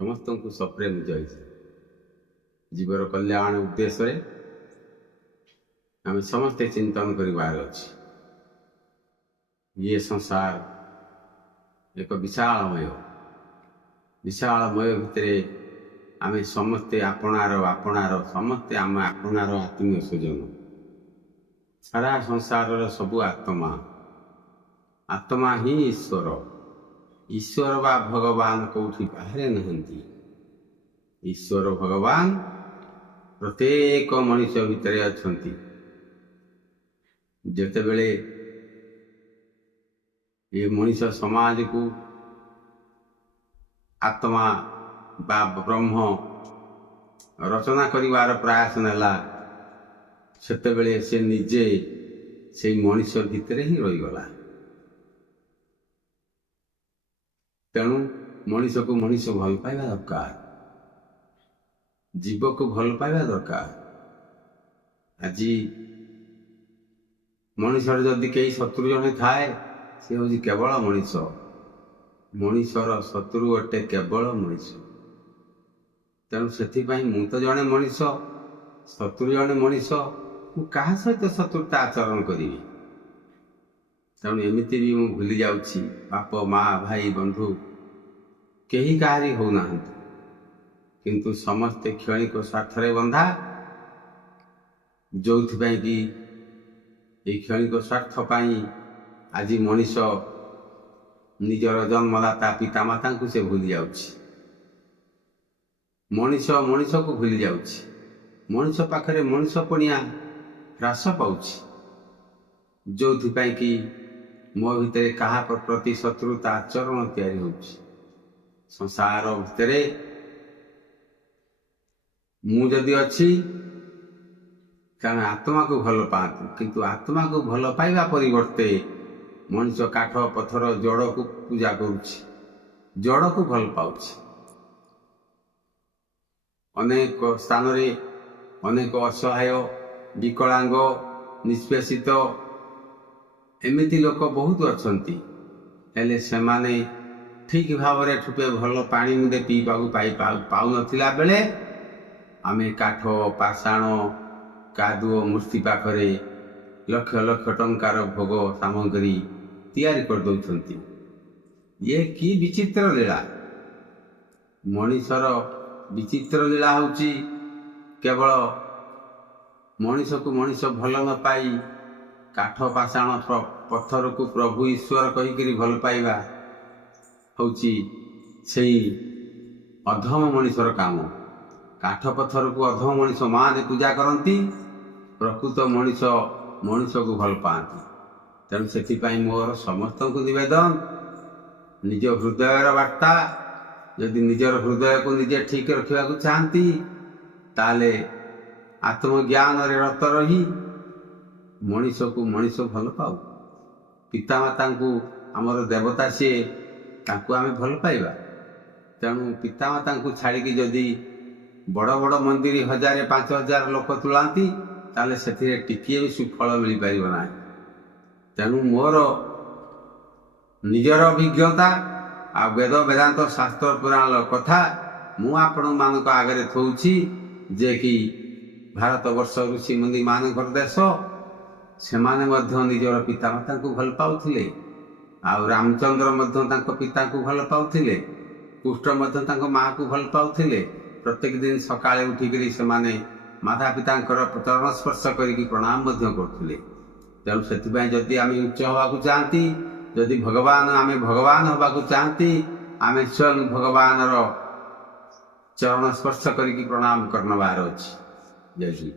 समस्त को सप्रेम जय जीवर कल्याण उद्देश्य आम समस्ते चिंतन करिवार अछि। ये संसार एक विशालमय भितर आम समस्ते आपणार समस्ते आम आपणार आत्मीय स्वजन सारा संसार सबु आत्मा ही ईश्वर बा भगवान कौटी बाहरे नहंती। ईश्वर भगवान प्रत्येक मनुष्य भितर अछंती। जेतेबेले ये मनुष्य समाज को आत्मा बा ब्रह्म रचना करिवार प्रयास नेला सेतेबेले से निजे से मनुष्य भितर ही रहीगला। तेणु मनुष्य को मनुष्य भल पाइबा दरकार, जीव को भल पाइबा दरकार। आज मनुष्य जदि कई शत्रु जने थाए से हूँ केवल मनुष्यर शत्रु अटे केवल मनुष्य। तेणु से मु तो जड़े मनुष्य शत्रु जड़े मनुष्य मु क्या सहित शत्रुता आचरण करी। तेणु एमती भी मु भूली जाऊँगी बाप माँ भाई बंधु कहीं कहारी होना किंतु समस्ते क्षणिक स्वार्थ बंधा जो कि ये क्षणिक स्वार्थ आज मनुष्य निजर जन्मदाता पिता माता को से भूली जाऊँगी। मनुष्य को भूली जाऊँगी। मनुष्य पाखरे मनुष्य पणिया ह्रास पाउछि जो कि मो भितर कहा प्रति शत्रुता आचरण तैयारी होउछि। संसार भितर मु जदि अच्छी कारण आत्मा को भल पाती किंतु आत्मा को भल पाइबा परिवर्ते मनुष्य काठ पत्थर जड़ को पूजा करुछि, जड़ को भल पाउछि। अनेक स्थान रे अनेक असहाय विकलांग निष्पेषित एमिति लोक बहुत अछंती हेले सेमाने ठीक भाव में ठुपे भल पानी मुदे पीवा पाऊ नथिला बेले आमे काठ पाषाण कादुओ मूर्ति पाखरे लक्ष लक्ष टंकार भोग सामग्री तैयारी कर दौरान। ये की विचित्र लीला। मनुष्यर विचित्र लीला होची केवल मनुष्य को मनुष्य भल न पाई काठ पाषाण पत्थर को प्रभु ईश्वर कहीकि भल पाइबा होची सेही अधम मनुष्यर काम। काठ पत्थर को अधम मनुष्य माने पूजा करती, प्रकृत मनुष्य को भल पाती। तेणु से मोर समस्त को निवेदन निज हृदयर वार्ता यदि निजर हृदय को निजे ठीक रखा चाहती ताले आत्मज्ञान रत रही मनुष्य को मनुष्य भल पाऊ। पितामाता को आमर देवता सी तांको आमे भल पाइबा। तेणु पितामाता को छाड़ी जदि बड़ बड़ मंदिर 1000-5000 लोक तुलांती ताले सेथिरे टिकिए भी सुफल मिल पार ना। तेणु मोर निजर अभिज्ञता आ वेद वेदांत शास्त्र पुराण कथा मु आपण मान आगे थोची जे कि भारत वर्ष ऋषि मुनि मान देश सेमाने मध्य निजर पितामाता को भल पाउथिले। आउ रामचंद्र मध्य पिता को भल पाउथिले, कृष्ण मध्य माँ को भल पाउथिले। प्रत्येक दिन सकाळे उठिकरी सेमाने माता पितांकर चरण स्पर्श करिकी प्रणाम मध्य करथिले। तेणु सेथिबाई जदि आमे उच्च होबाकू चाहती जदि भगवान आमे भगवान होबाकू चाहती आमे स्वयं भगवान चरण स्पर्श करिकी प्रणाम करनबार अछि। जय श्री।